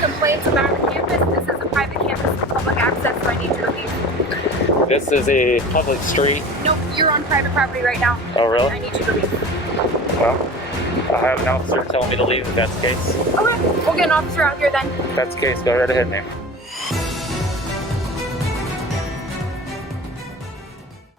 complaints about the campus. This is a private campus with public access, so I need you to leave. This is a public street. Nope, you're on private property right now. Oh, really? I need you to leave. Well, I have an officer telling me to leave if that's the case. Okay, we'll get an officer out here then. If that's the case, go right ahead, ma'am.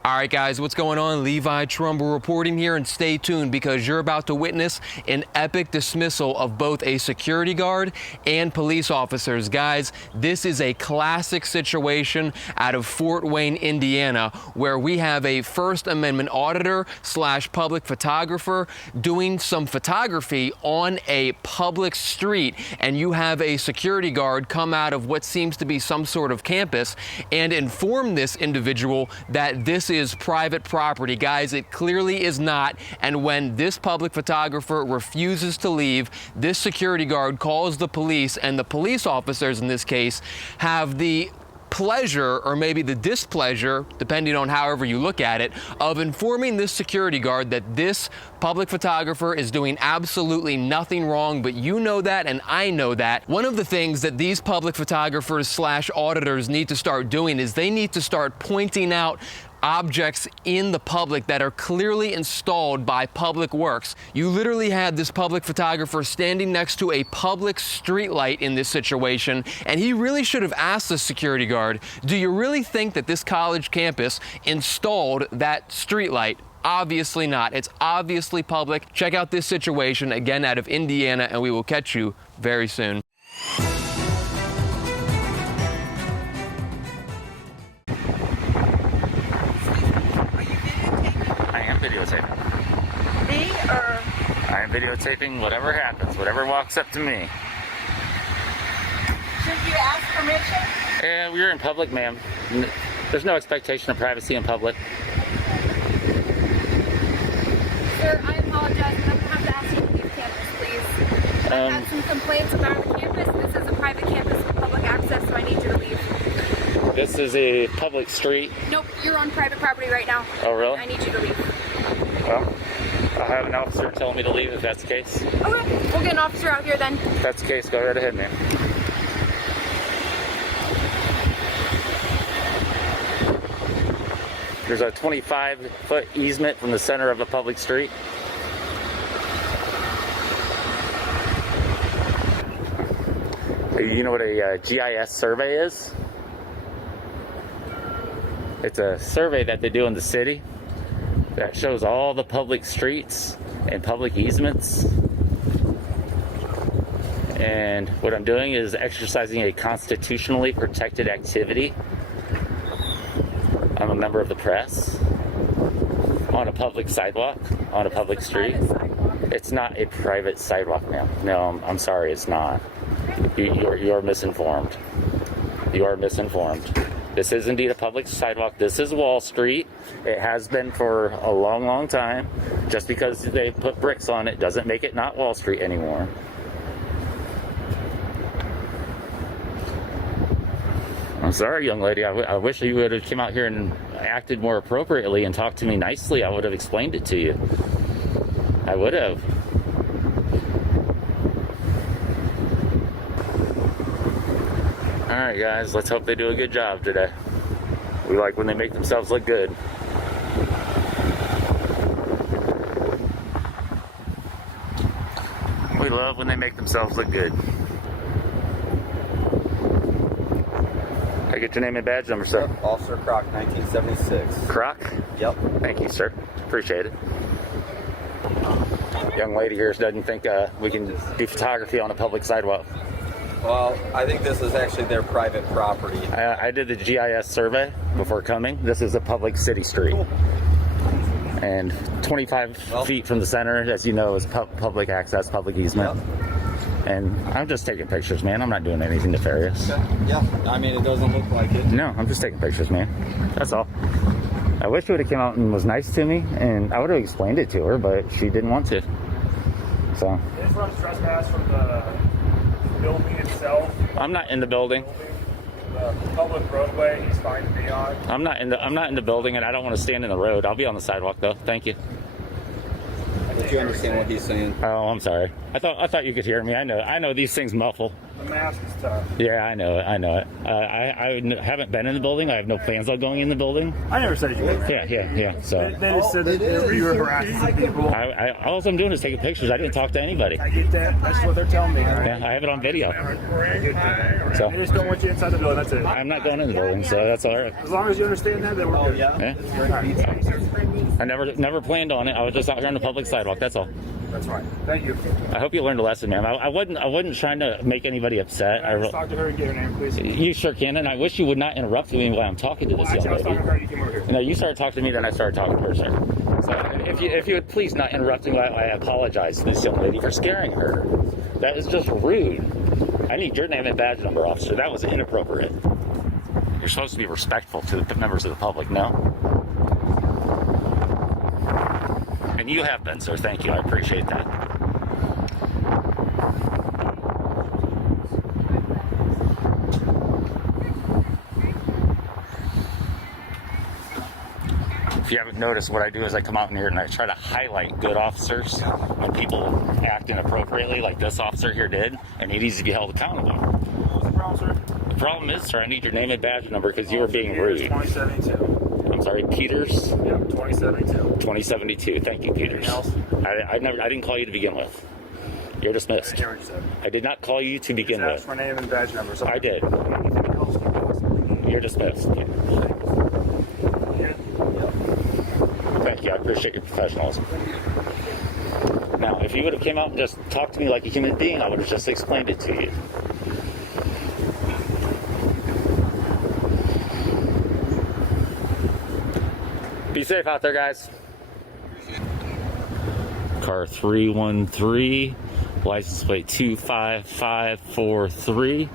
Alright guys, what's going on? Levi Trumbull reporting here, and stay tuned because you're about to witness an epic dismissal of both a security guard and police officers. Guys, this is a classic situation out of Fort Wayne, Indiana, where we have a First Amendment auditor / public photographer doing some photography on a public street, and you have a security guard come out of what seems to be some sort of campus and inform this individual that this is private property. Guys, it clearly is not. And when this public photographer refuses to leave, this security guard calls the police, and the police officers in this case have the pleasure, or maybe the displeasure, depending on however you look at it, of informing this security guard that this public photographer is doing absolutely nothing wrong, but you know that and I know that. One of the things that these public photographers / auditors need to start doing is they need to start pointing out objects in the public that are clearly installed by Public Works. You literally had this public photographer standing next to a public street light in this situation, and he really should have asked the security guard, do you really think that this college campus installed that street light? Obviously not. It's obviously public. Check out this situation again out of Indiana, and we will catch you very soon. Videotaping. Me or? I am videotaping whatever happens, whatever walks up to me. Should you ask permission? Yeah, we're in public, ma'am. There's no expectation of privacy in public. Sir, I apologize, but I'm going to have to ask you to leave campus, please. I've had some complaints about the campus. This is a private campus with public access, so I need you to leave. This is a public street. Nope, you're on private property right now. Oh, really? I need you to leave. Well, I have an officer telling me to leave if that's the case. Okay, we'll get an officer out here then. If that's the case, go right ahead, ma'am. There's a 25-foot easement from the center of a public street. You know what a GIS survey is? It's a survey that they do in the city that shows all the public streets and public easements. And what I'm doing is exercising a constitutionally protected activity. I'm a member of the press on a public sidewalk, on a public street. It's not a private sidewalk, ma'am. No, I'm sorry, it's not. You're misinformed. You are misinformed. This is indeed a public sidewalk. This is Wall Street. It has been for a long, long time. Just because they put bricks on it doesn't make it not Wall Street anymore. I'm sorry, young lady. I wish you would have come out here and acted more appropriately and talked to me nicely. I would have explained it to you. I would have. Alright guys, let's hope they do a good job today. We like when they make themselves look good. We love when they make themselves look good. I get your name and badge number, sir? Officer Croc, 1976. Croc? Yep. Thank you, sir. Appreciate it. Young lady here doesn't think we can do photography on a public sidewalk. Well, I think this is actually their private property. I did the GIS survey before coming. This is a public city street. Cool. And 25 feet from the center, as you know, is public access, public easement. Yep. And I'm just taking pictures, man. I'm not doing anything nefarious. Okay. Yeah, I mean, it doesn't look like it. No, I'm just taking pictures, man. That's all. I wish she would have come out and was nice to me, and I would have explained it to her, but she didn't want to. So. This runs trespass from the building itself. I'm not in the building. The public roadway, he's fine to be on. I'm not in the building, and I don't want to stand in the road. I'll be on the sidewalk though. Thank you. Did you understand what he's saying? Oh, I'm sorry. I thought you could hear me. I know these things muffle. The mask is tough. Yeah, I know it. I know it. I haven't been in the building. I have no plans on going in the building. I never said you would. Yeah. So They just said that you were harassing some people. all I'm doing is taking pictures. I didn't talk to anybody. I get that. That's what they're telling me. Yeah, I have it on video. So They just don't want you inside the building. That's it. I'm not going in the building, so that's all right. As long as you understand that, then we're good. Yeah. I never planned on it. I was just out here on the public sidewalk. That's all. That's right. Thank you. I hope you learned a lesson, ma'am. I wasn't trying to make anybody upset. Let's talk to her and get her name, please. You sure can, and I wish you would not interrupt me while I'm talking to this young Actually, I was lady. talking to her. You came over here. No, you started talking to me, then I started talking to her, sir. So if you would please not interrupt me, I apologize to this young lady for scaring her. That is just rude. I need your name and badge number, officer. That was inappropriate. You're supposed to be respectful to the members of the public, no? And you have been, sir. Thank you. I appreciate that. If you haven't noticed, what I do is I come out in here and I try to highlight good officers when people act inappropriately, like this officer here did, and he needs to be held accountable. What's the problem, sir? The problem is, sir, I need your name and badge number because you were being rude. 2072. I'm sorry, Peters? Yep, 2072. 2072. Thank you, Peters. Anything else? I didn't call you to begin with. You're dismissed. I hear what you said. I did not call you to begin Ask with. for name and badge number. So I did. anything else you possibly need. You're dismissed. Yeah. Thank you. I appreciate your professionalism. Now, if you would have came out and just talked to me like a human being, I would have just explained it to you. Be safe out there, guys. Car 313, license plate 25543.